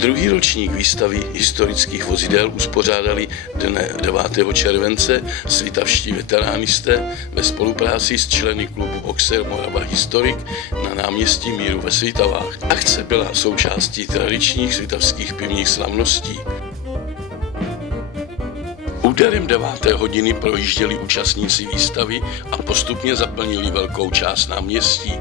Druhý ročník výstavy historických vozidel uspořádali dne 9. července svitavští veteránisté ve spolupráci s členy klubu Oxer Morava Historic na náměstí Míru ve Svitavách. Akce byla součástí tradičních svitavských pivních slavností. Úderem 9. hodiny projížděli účastníci výstavy a postupně zaplnili velkou část náměstí.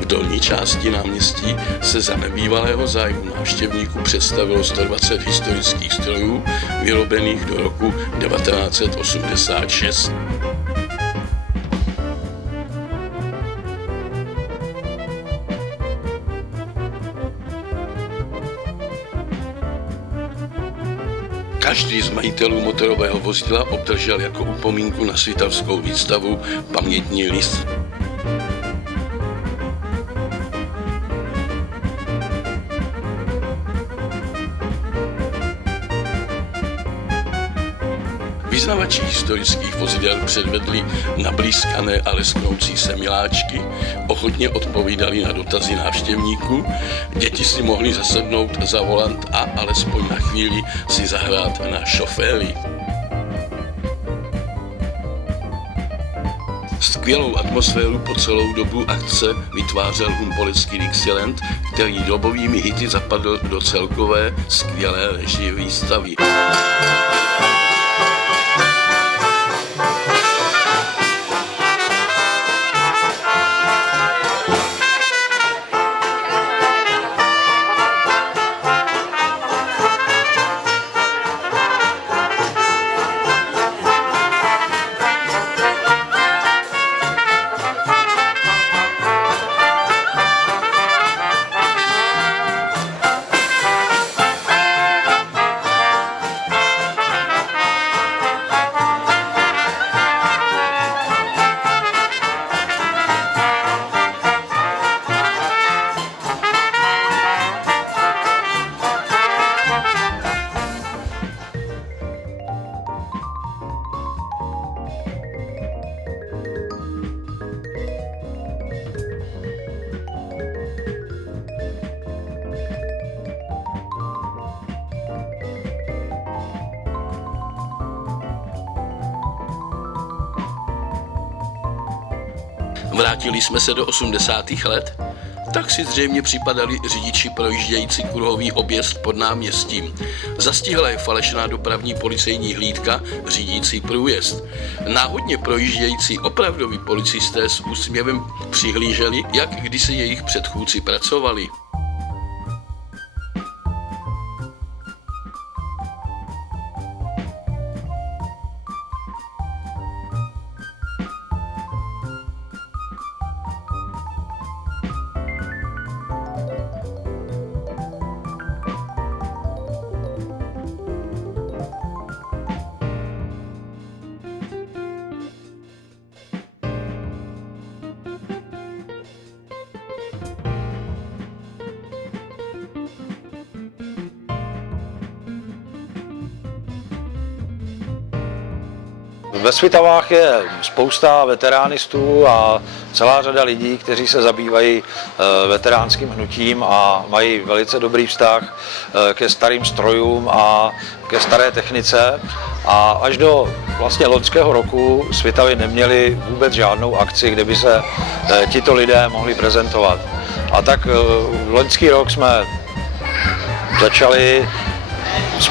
V dolní části náměstí se za nebývalého zájmu návštěvníků představilo 120 historických strojů vyrobených do roku 1986. Každý z majitelů motorového vozidla obdržel jako upomínku na svitavskou výstavu pamětní list. Vyznavači historických vozidel předvedli nablýskané a lesknoucí se miláčky, ochotně odpovídali na dotazy návštěvníků, děti si mohly zasednout za volant a alespoň na chvíli si zahrát na šoféry. Skvělou atmosféru po celou dobu akce vytvářel humpolecký Dixieland, který dobovými hity zapadl do celkové skvělé režie výstavy. Vrátili jsme se do 80. let? Tak si zřejmě připadali řidiči projíždějící kruhový objezd pod náměstím. Zastihla je falešná dopravní policejní hlídka řídící průjezd. Náhodně projíždějící opravdoví policisté s úsměvem přihlíželi, jak kdysi jejich předchůdci pracovali. Ve Svitavách je spousta veteránistů a celá řada lidí, kteří se zabývají veteránským hnutím a mají velice dobrý vztah ke starým strojům a ke staré technice. A až do vlastně loňského roku Svitavy neměly vůbec žádnou akci, kde by se tito lidé mohli prezentovat. A tak loňský rok jsme začali s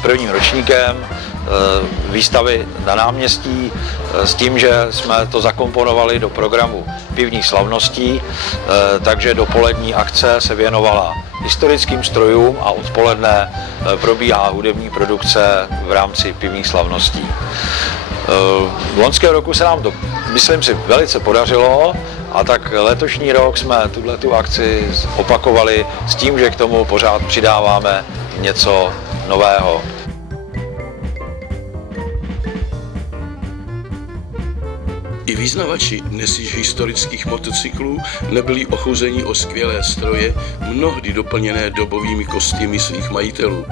prvním ročníkem výstavy na náměstí s tím, že jsme to zakomponovali do programu pivních slavností, takže dopolední akce se věnovala historickým strojům a odpoledne probíhá hudební produkce v rámci pivních slavností. Loňského roku se nám to, myslím si, velice podařilo A tak letošní rok jsme tu akci opakovali s tím, že k tomu pořád přidáváme něco nového. I vyznavači dnes již historických motocyklů nebyli ochuzeni o skvělé stroje, mnohdy doplněné dobovými kostýmy svých majitelů.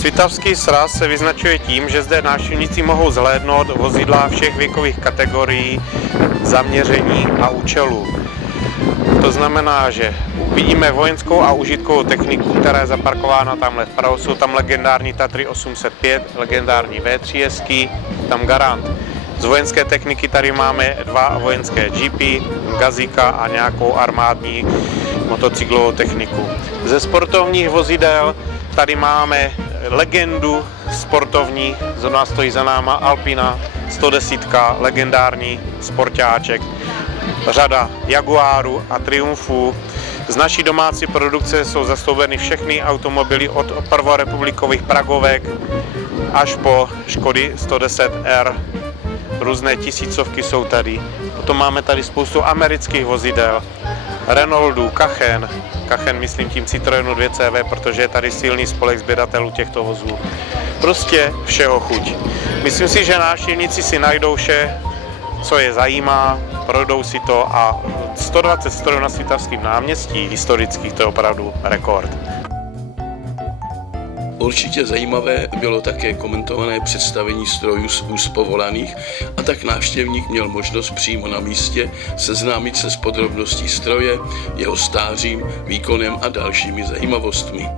Svitavský sraz se vyznačuje tím, že zde návštěvníci mohou zhlédnout vozidla všech věkových kategorií, zaměření a účelů. To znamená, že uvidíme vojenskou a užitkovou techniku, která je zaparkována tamhle vpravo. Jsou tam legendární Tatry 805, legendární V3, tam Garant. Z vojenské techniky tady máme 2 vojenské GP, Gazika a nějakou armádní motocyklovou techniku. Ze sportovních vozidel tady máme legendu sportovní, zrovna stojí za náma Alpina 110, legendární sportáček, řada Jaguarů a Triumfů. Z naší domácí produkce jsou zastoupeny všechny automobily od prvorepublikových Pragovek až po Škody 110R. Různé tisícovky jsou tady. Potom máme tady spoustu amerických vozidel, Renaultů, Cachen myslím tím Citroenu 2CV, protože je tady silný spolek sběratelů těchto vozů. Prostě všeho chuť. Myslím si, že návštěvníci si najdou vše, co je zajímá, projdou si to a 120 strojů na Svitavském náměstí historických, to je opravdu rekord. Určitě zajímavé bylo také komentované představení strojů z úst povolaných, a tak návštěvník měl možnost přímo na místě seznámit se s podrobností stroje, jeho stářím, výkonem a dalšími zajímavostmi.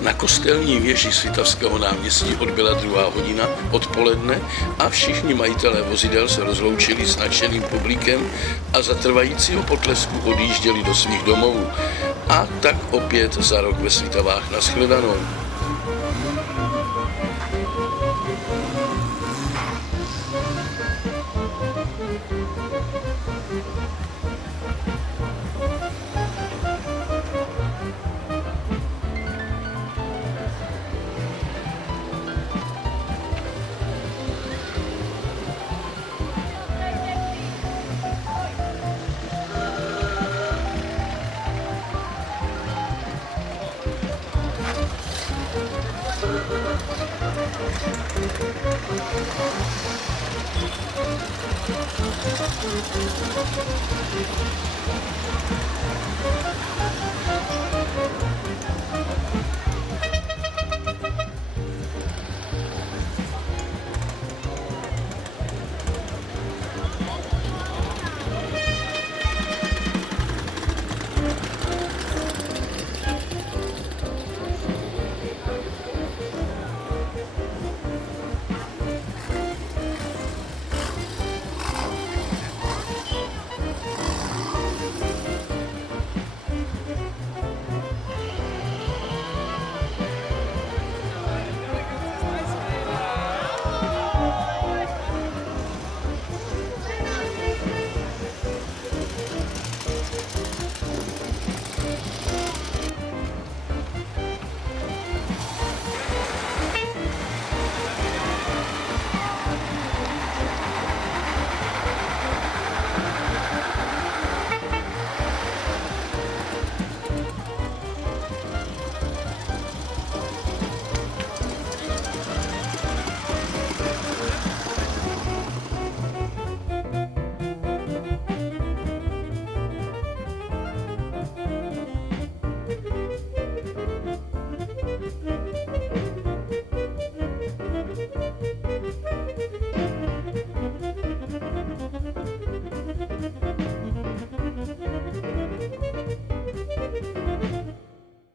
Na kostelní věži Svitavského náměstí odbyla 2. hodina odpoledne a všichni majitelé vozidel se rozloučili s nadšeným publikem a za trvajícího potlesku odjížděli do svých domovů. A tak opět za rok ve Svitavách nashledanou.